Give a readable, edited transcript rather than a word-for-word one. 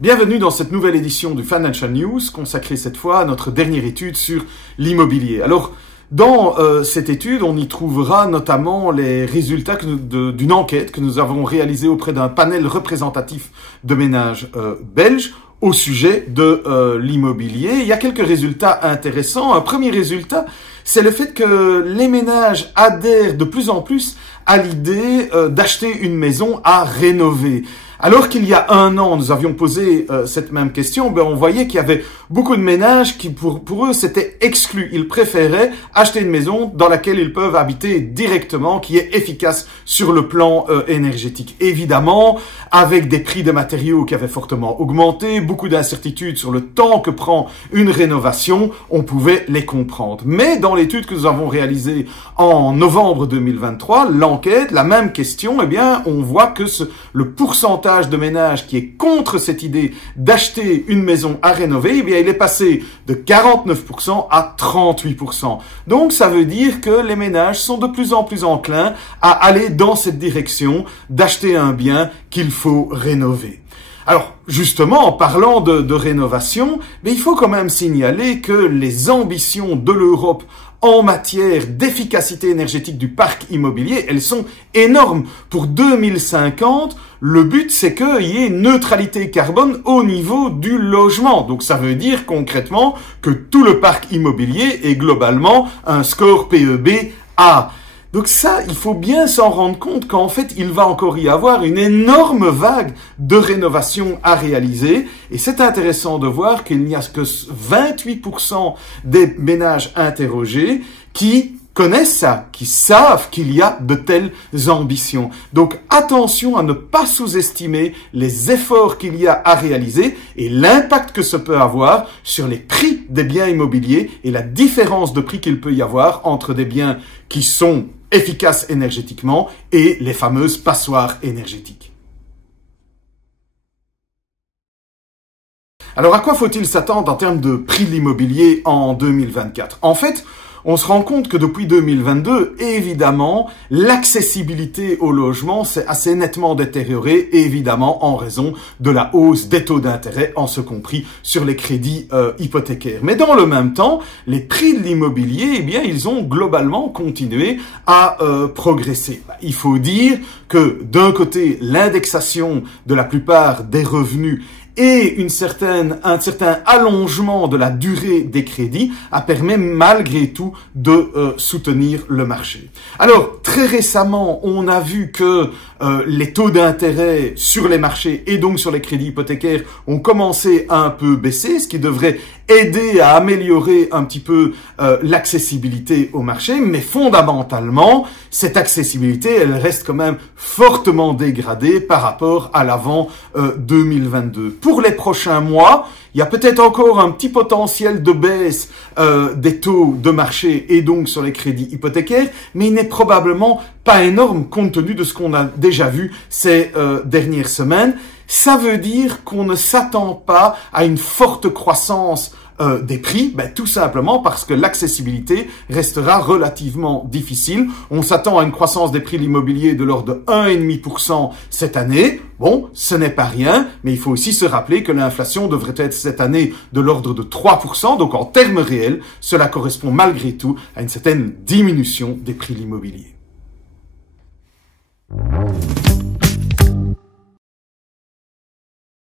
Bienvenue dans cette nouvelle édition du Financial News, consacrée cette fois à notre dernière étude sur l'immobilier. Alors, dans cette étude, on y trouvera notamment les résultats d'une enquête que nous avons réalisée auprès d'un panel représentatif de ménages belges au sujet de l'immobilier. Il y a quelques résultats intéressants. Un premier résultat, c'est le fait que les ménages adhèrent de plus en plus à l'idée d'acheter une maison à rénover. Alors qu'il y a un an, nous avions posé cette même question, on voyait qu'il y avait beaucoup de ménages qui, pour eux, c'était exclu. Ils préféraient acheter une maison dans laquelle ils peuvent habiter directement, qui est efficace sur le plan énergétique. Évidemment, avec des prix des matériaux qui avaient fortement augmenté, beaucoup d'incertitudes sur le temps que prend une rénovation, on pouvait les comprendre. Mais dans l'étude que nous avons réalisée en novembre 2023, l'enquête, la même question, on voit que le pourcentage de ménages qui est contre cette idée d'acheter une maison à rénover, il est passé de 49% à 38%. Donc, ça veut dire que les ménages sont de plus en plus enclins à aller dans cette direction d'acheter un bien qu'il faut rénover. Alors, justement, en parlant de rénovation, il faut quand même signaler que les ambitions de l'Europe en matière d'efficacité énergétique du parc immobilier, elles sont énormes. Pour 2050, le but, c'est qu'il y ait neutralité carbone au niveau du logement. Donc, ça veut dire concrètement que tout le parc immobilier est globalement un score PEB A. Donc ça, il faut bien s'en rendre compte qu'en fait, il va encore y avoir une énorme vague de rénovation à réaliser. Et c'est intéressant de voir qu'il n'y a que 28% des ménages interrogés qui connaissent ça, qui savent qu'il y a de telles ambitions. Donc attention à ne pas sous-estimer les efforts qu'il y a à réaliser et l'impact que ça peut avoir sur les prix des biens immobiliers et la différence de prix qu'il peut y avoir entre des biens qui sont efficaces énergétiquement et les fameuses passoires énergétiques. Alors à quoi faut-il s'attendre en termes de prix de l'immobilier en 2024? En fait, on se rend compte que depuis 2022, évidemment, l'accessibilité au logement s'est assez nettement détériorée, évidemment en raison de la hausse des taux d'intérêt, en ce compris sur les crédits hypothécaires. Mais dans le même temps, les prix de l'immobilier, ils ont globalement continué à progresser. Il faut dire que d'un côté, l'indexation de la plupart des revenus et un certain allongement de la durée des crédits a permis malgré tout de soutenir le marché. Alors, très récemment, on a vu que les taux d'intérêt sur les marchés et donc sur les crédits hypothécaires ont commencé à un peu baisser, ce qui devrait aider à améliorer un petit peu l'accessibilité au marché, mais fondamentalement, cette accessibilité, elle reste quand même fortement dégradée par rapport à l'avant 2022. Pour les prochains mois, il y a peut-être encore un petit potentiel de baisse des taux de marché et donc sur les crédits hypothécaires, mais il n'est probablement pas énorme compte tenu de ce qu'on a déjà vu ces dernières semaines. Ça veut dire qu'on ne s'attend pas à une forte croissance des prix, tout simplement parce que l'accessibilité restera relativement difficile. On s'attend à une croissance des prix de l'immobilier de l'ordre de 1,5% cette année. Bon, ce n'est pas rien, mais il faut aussi se rappeler que l'inflation devrait être cette année de l'ordre de 3%. Donc en termes réels, cela correspond malgré tout à une certaine diminution des prix de l'immobilier.